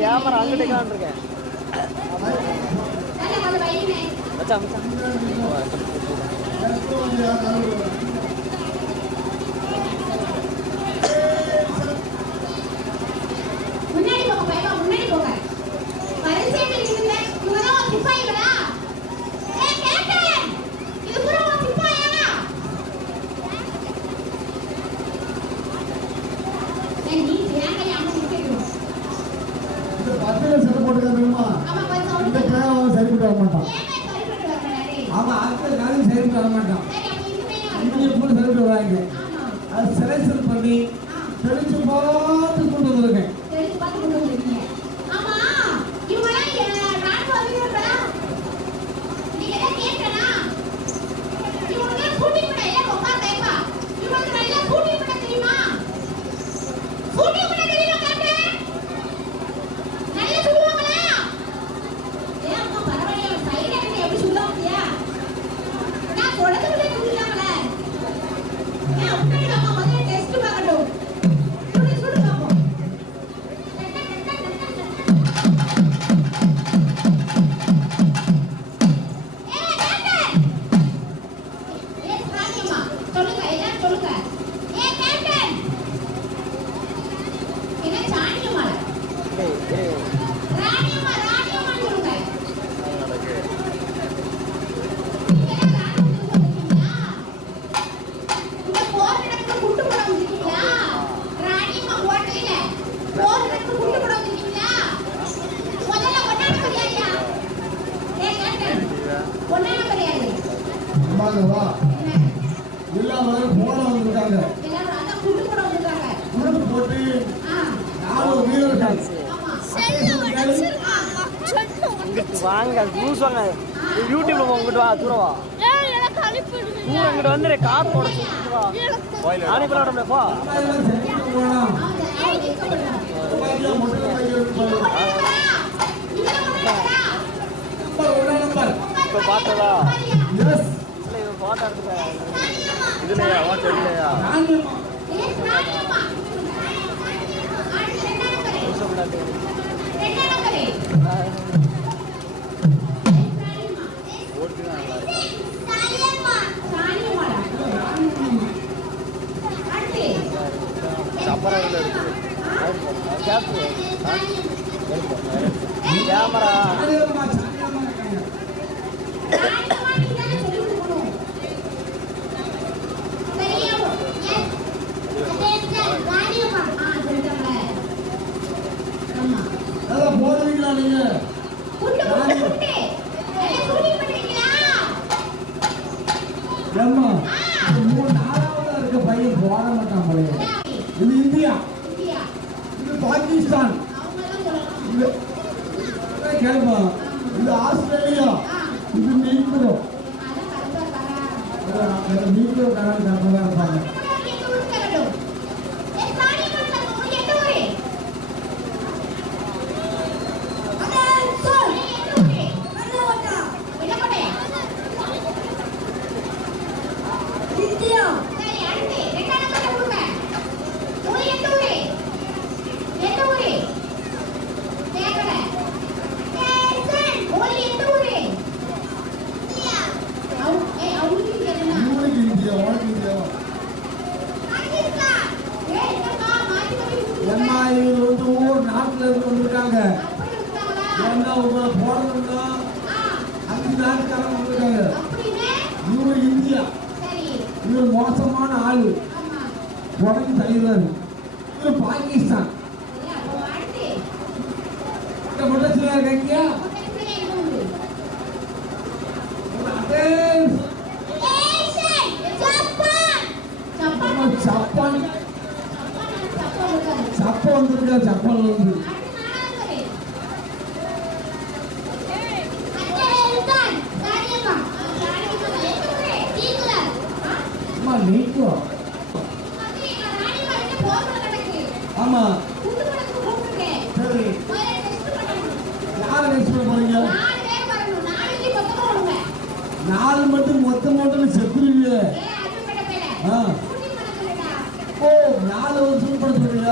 Camera அங்கிட்டு இருக்கேன் மச்சான் மச்சான் முன்னாடி போங்க பையமா முன்னாடி போங்க வரிசையில நில்லுங்க இவரோ சிப்பாயிகளா ஏய் கேட்டேன் இது புறவா சிப்பாயா நீ ஏங்க அம்மா நிக்கணும் இந்த பத்திர சரி போட்டுக்கறோமா ஆமா கொஞ்சம் இந்த கேவல சரி போட மாட்டான் ஏங்க சரி போட்டு வரறானே ஆமா அடுத்த காலம் சரி போட மாட்டான் சரி அப்ப இதுமே இன்னும் கூட சரி போடுவாங்க ஆமா அது செலக்ஷன் பண்ணி தெளிச்சு பார்த்து கொண்டு வந்திருக்கேன் தெரிஞ்சு பார்த்து கொண்டு வந்திருக்கீங்க ஆமா இவங்கலாம் நான் வந்துறடா நீங்க என்ன கேட்டனா இவங்க கூட்டி விட ஏன் உட்கார்ந்தேப்பா இவங்க நல்லா கூட்டி விட தெரியுமா கூட்டி விட தெரியுமா கேட்டேன் நல்லா சொல்லுவாங்களா ஏன் அம்மா பரவாயில்லை சைடுல இருந்து எப்படி சொல்லுவாங்கயா நான் சொல்றதுல சொல்லுவாங்களே ஏன் உட்கார்ந்து அம்மா முதல்ல டெஸ்ட் பார்க்கணும் சொல்லு பாப்போம் அம்மாங்கவா எல்லாம் போன வந்திருக்காங்க உடுப்பு போட்டு நாலு வீரர்கள் வாங்க ஜூஸ் வாங்க யூடியூப்ல உங்ககிட்ட வா தூரவா இங்கிட்டு வந்துரு கார் போட நானே விளையாட போ இப்ப பார்த்ததா பாட்டா இருக்கு இதுலயா வாட் இல்லையா சப்பராவில் இருக்கு கேமரா போடுவீங்களா நீங்க ஏம்மா நாலாவது இருக்க பையன் போட மாட்டான் பழைய இது இந்தியா இது பாகிஸ்தான் இது கேள்மா இது ஆஸ்திரேலியா இது நீக்கிறோ நீக்கிறோ கடன் கரெக்டாக இருப்பாங்க நாட்டுல இருந்து வந்திருக்காங்க ஏன்னா உங்களை போடணும்னா 5 நாட்டுக்காரங்க வந்திருக்காங்க இவரு இந்தியா இவரு மோசமான ஆளு உடனே தலைவர் இவரு பாகிஸ்தான் முட்டச்சியா இருக்காங்க ஜப்பான் சப்ப வந்திருக்கா ஜப்பான்ல இருந்து நீக்கோ ஆமா சரி யாரை டெஸ்ட் பண்ண போறீங்க 4 மட்டும் மொத்தம் செத்துருவீங்க ஓ 4 வருஷம் பண்ண சொல்றீங்க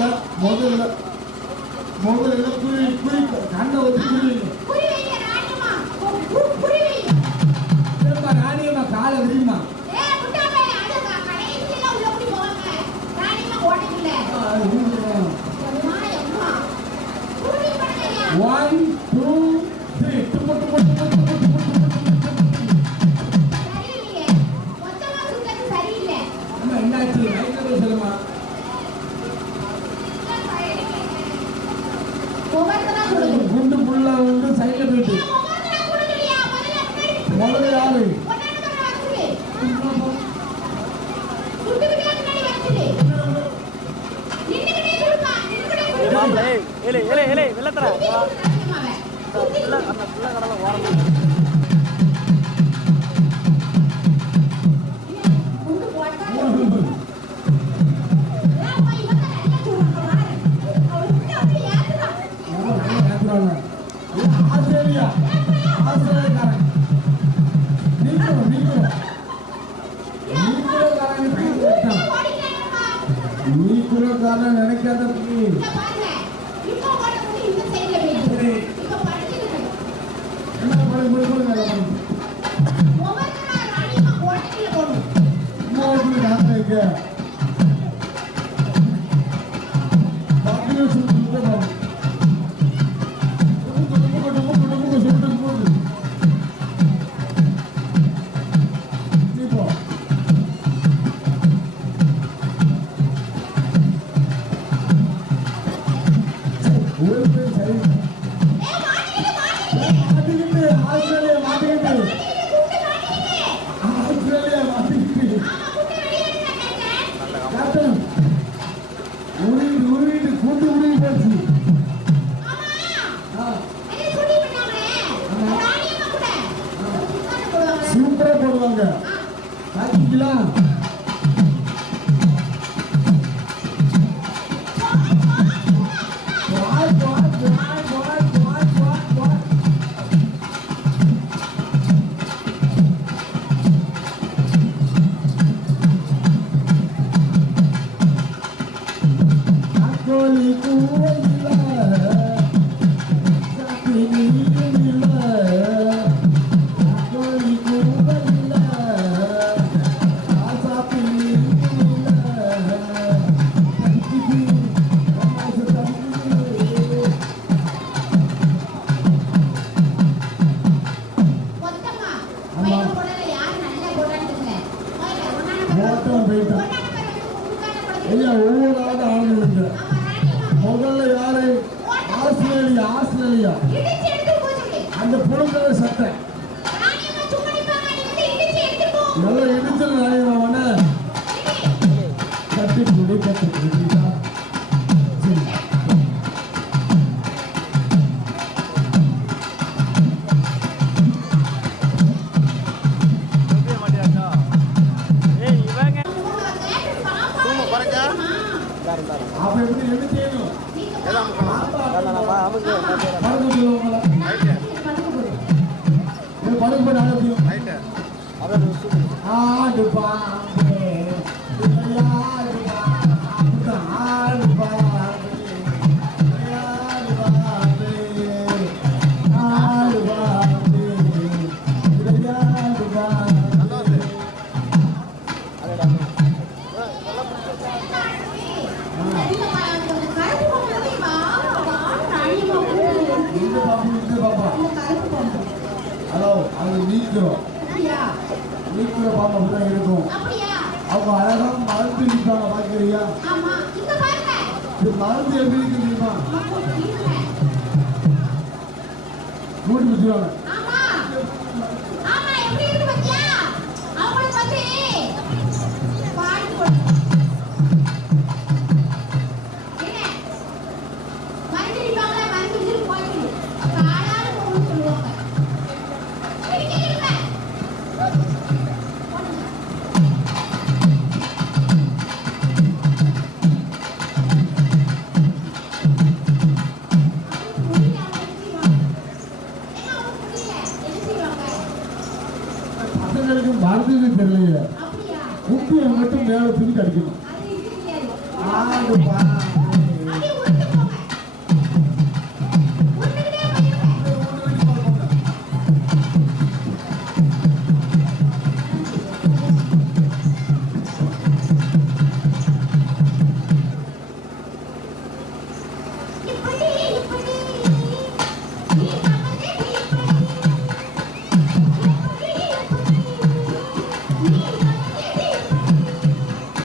முதல்ல குறி கண்ணை வச்சு குறி வைங்க ராணியம்மா. குறி வைங்க. ராணியம்மா காலை விரிமா. முட்டாளே, அது கடைசியில உள்ள குடி போவாங்க. ராணியம்மா ஓடுங்கல. அம்மா அம்மா. குறி பண்ணுங்க. 1 2 3 சரியில்லையே. மொத்தமா சுத்தது சரியில்லை. அம்மா என்னாச்சு ரைட்டர் சொல்லுமா. ஒவ்வொருத்தரா கொடுங்க. குண்டு புள்ள வந்து சைடுல போயிட்டு ஒவ்வொருத்தரா கொடுங்கலையா? முதல்ல யாரு வெள்ளத்தர கடலை ஓரம் ஆஸ்திரேலியா ஆஸ்திரேலியாக்காரன் நீக்குறக்காரன் நினைக்காத என்ன பண்ணி சூப்பரா போடுவாங்க பாத்தீங்களா? ஒவ்வொரு ஆண்டு ஆளுங்க முதல்ல யாரு? ஆஸ்திரேலியா அந்த புலங்களை சட்டை நல்லா இடிச்சு நாயவன கட்டி குடி அப்ப எப்படி என்ன செய்யணும்? ஹலோ அது நீக்கிறோம் பாப்பா இருக்கும். அவங்க அழகா மருந்து நிற்பாங்க பாக்குறியா? இது மருந்து எப்படி இருக்கு தெரியுமா? மூடி வச்சுருவாங்க. மருந்து தெரியலையே குட்டியை மட்டும் மேல தூக்கி அடிக்கணும். அடி உள்ள